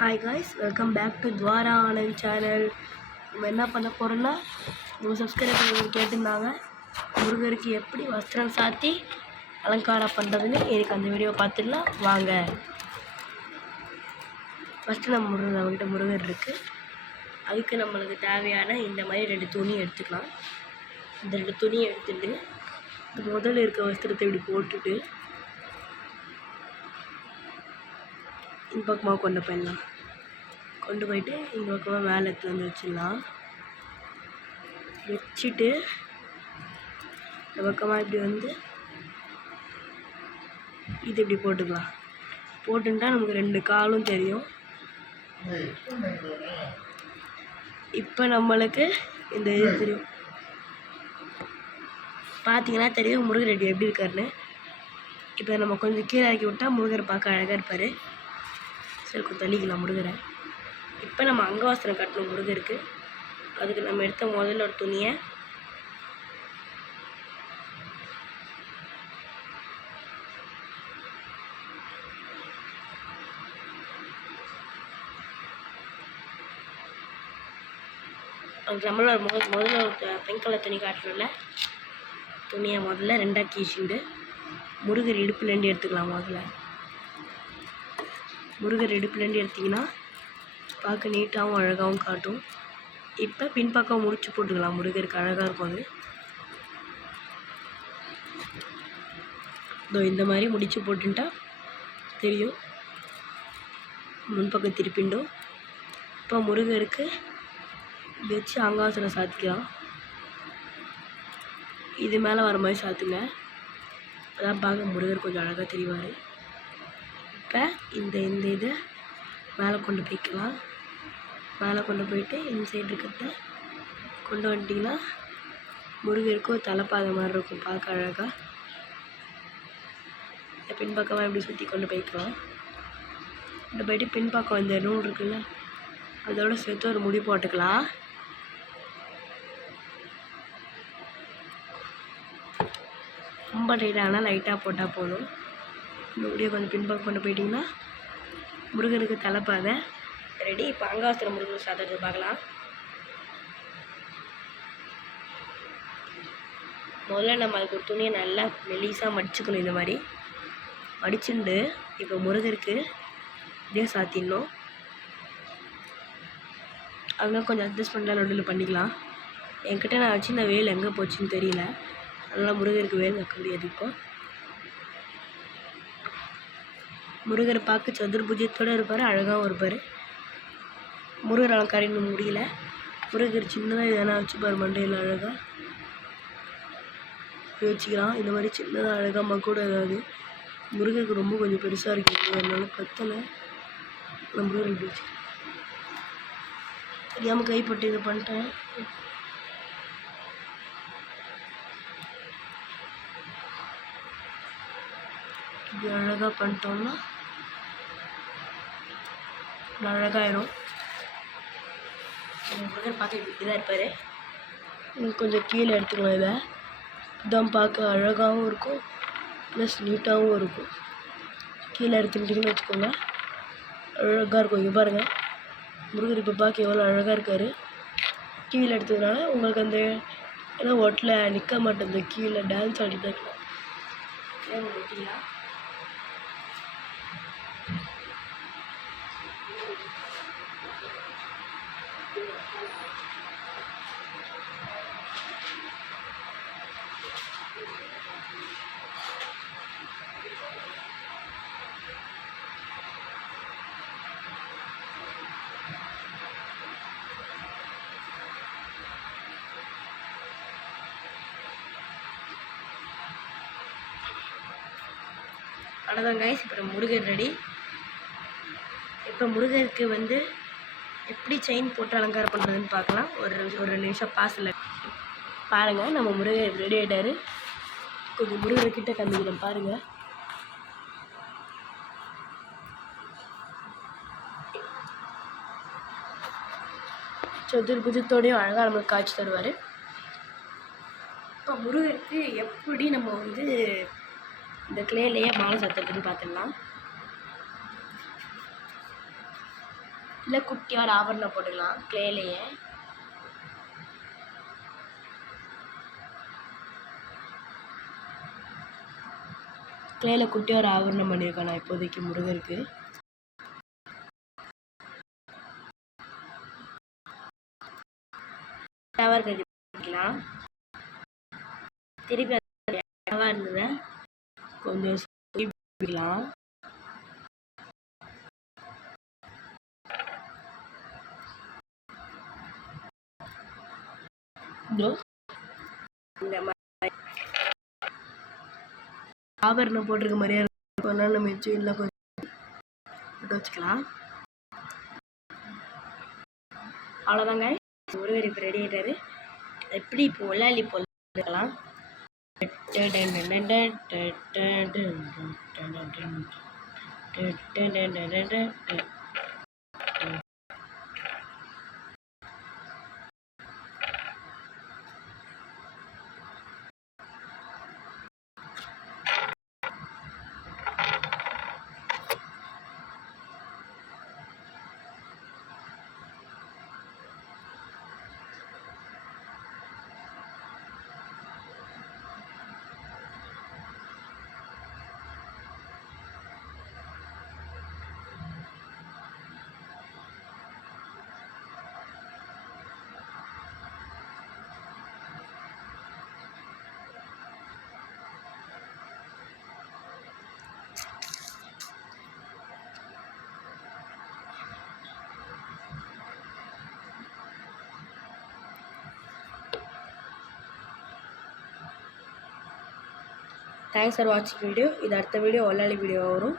Hi guys, welcome back to Dwara Anand channel. நம்ம என்ன பண்ண போகிறோன்னா, நம்ம சப்ஸ்கிரைபர் கேட்டிருந்தாங்க முருகருக்கு எப்படி வஸ்திரம் சாத்தி அலங்காரம் பண்ணுறதுன்னு. எனக்கு அந்த வீடியோ பார்த்துடலாம் வாங்க. ஃபஸ்ட்டு நம்மக்கிட்ட முருகர் இருக்குது. அதுக்கு நம்மளுக்கு தேவையான இந்த மாதிரி 2 துணி எடுத்துக்கலாம். இந்த 2 துணியை எடுத்துகிட்டு முதல்ல இருக்க வஸ்திரத்தை இப்படி போட்டுட்டு இந்த பக்கமாக கொண்டு போயிட்டு இந்த பக்கமாக மேலே எடுத்து வந்து வச்சிடலாம். வச்சுட்டு இந்த பக்கமாக இப்படி வந்து இது இப்படி போட்டுக்கலாம். போட்டுட்டா நமக்கு 2 காலும் தெரியும். இப்போ நம்மளுக்கு இந்த இது தெரியும், பார்த்தீங்கன்னா தெரியும் முருகர் ரெடி எப்படி இருக்காருன்னு. இப்போ நம்ம கொஞ்சம் கீழே இறக்கி விட்டால் முருகர் பார்க்க அழகாக இருப்பார். சரி, கொஞ்சம் தள்ளிக்கலாம் முருகரை. இப்போ நம்ம அங்கவஸ்திரம் கட்டணும் முருகருக்கு. அதுக்கு நம்ம எடுத்த முதல்ல ஒரு துணியை நம்மளோட முதல்ல ஒரு பிங்க் கலர் துணி காட்டணும்ல, துணியை முதல்ல 2ஆக கீழ்ச்சிண்டு முருகர் இடுப்புலேருந்து எடுத்துக்கலாம். முதல்ல முருகர் இடுப்புலேருந்து எடுத்திங்கன்னா பார்க்க நீட்டாகவும் அழகாகவும் காட்டும். இப்போ பின்பக்கம் முடிச்சு போட்டுக்கலாம், முருகருக்கு அழகாக இருக்கும் அது. இந்த மாதிரி முடிச்சு போட்டுட்டா தெரியும், முன்பக்கம் திருப்பிண்டும். இப்போ முருகருக்கு வச்சு அங்காசனம் சாத்திக்கலாம். இது மேலே வர மாதிரி சாத்துங்க, அதான் பார்க்க முருகர் கொஞ்சம் அழகாக தெரிவார். இப்போ இந்த இதை மேலே கொண்டு போய்க்கலாம். மேலே கொண்டு போயிட்டு இந்த சைடு இருக்கிறத கொண்டு வந்துட்டிங்கன்னா முருகருக்கு ஒரு தலைப்பாதை மாதிரி இருக்கும், பார்க்க அழகாக. பின்பக்கமாக இப்படி சுற்றி கொண்டு போய்க்கலாம். கொண்டு போயிட்டு பின்பக்கம் இந்த நூல் இருக்குல்ல, அதோட சேர்த்து ஒரு முடி போட்டுக்கலாம். ரொம்ப டைட்டானால் லைட்டாக போட்டால் போதும். இந்த முடியை கொஞ்சம் பின்பக்கம் கொண்டு போயிட்டிங்கன்னா முருகருக்கு தலைப்பாதை ரெடி. இப்போ அங்காசனம் முருகர் சாத்துறது பார்க்கலாம். முதல்ல நம்ம அதுக்கு ஒரு துணியை நல்லா மெலிசாக மடிச்சுக்கணும். இந்த மாதிரி மடிச்சுண்டு இப்போ முருகருக்கு இப்படியே சாத்திடணும். அங்கே கொஞ்சம் அட்ஜஸ்ட்மெண்ட்டாக நடுவில் பண்ணிக்கலாம். என்கிட்ட நான் வச்சு இந்த வேல் எங்கே போச்சுன்னு தெரியல, அதனால் முருகருக்கு வேல் வைக்க முடியாது. இப்போ முருகர் பார்க்க சதுர்புஜத்தோடு இருப்பார், அழகாகவும் இருப்பார். முருகர் அலங்காரம் இன்னும் முடியல. முருகர் சின்னதாக எதனா வச்சுப்பார் மண்டையில், அழகாக வச்சுக்கலாம். இந்த மாதிரி சின்னதாக அழகாக கூட ஏதாவது. முருகருக்கு ரொம்ப கொஞ்சம் பெருசாக இருக்குது, அதனால பத்தலை. முருகர் இப்படி வச்சு தெரியாமல் கைப்பட்டு இதை பண்ணிட்டேன். இப்படி அழகாக பண்ணிட்டோம்னா அழகாயிரும். முருகர் பார்க்க இப்படி தான் இருப்பார். கொஞ்சம் கீழே எடுத்துக்கலாம். இதான் பார்க்க அழகாகவும் இருக்கும், ப்ளஸ் நீட்டாகவும் இருக்கும். கீழே எடுத்துக்கிட்டிங்கன்னு வச்சுக்கோங்க, அழகாக இருக்கும். இங்கே பாருங்கள், முருகர் இப்போ பார்க்க எவ்வளோ அழகாக இருக்கார். கீழே எடுத்ததுனால உங்களுக்கு அந்த ஏதோ ஒட்டில் நிற்க மாட்டேங்குது, கீழே டான்ஸ் ஆடிட்டு இருக்கலாம். அவ்வளோதான் கைஸ், இப்போ முருகர் ரெடி. இப்போ முருகருக்கு வந்து எப்படி செயின் போட்டு அலங்காரம் பண்ணுறதுன்னு பார்க்கலாம். ஒரு நிமிஷம் பாஸில் பாருங்கள். நம்ம முருகர் ரெடி ஆகிட்டார். கொஞ்சம் முருகர்கிட்ட கம்மிக்கிறோம் பாருங்கள். சதுர்புஜத்தோடையும் அழகாக நம்மளுக்கு காட்சி தருவார். இப்போ முருகருக்கு எப்படி நம்ம வந்து இந்த கிளேலையே மாலை சாத்துறதுன்னு பார்த்துடலாம். இல்லை குட்டியாக ஒரு ஆபரணம் போட்டுக்கலாம் கிளேலையே. கிளேயில் குட்டியாக ஒரு ஆபரணம் பண்ணியிருக்கேன் நான் இப்போதைக்கு முருகருக்கு. டவர் கட்டி பண்ணிக்கலாம். திருப்பி இருந்ததை கொஞ்சம் பிடிக்கலாம். இந்த மாதிரி ஆபரணம் போட்டிருக்க மாதிரியே இருக்கும். நம்ம இல்லை கொஞ்சம் போட்டு வச்சுக்கலாம். அவ்வளோதாங்க, முருகர் இப்போ ரெடி ஆகிட்டாரு. எப்படி இப்போ ஒல்லாளி போடலாம். தேங்க்ஸ் ஃபார் வாட்சிங் வீடியோ. இது அடுத்த வீடியோ ஒல்லாளி வீடியோ வரும்.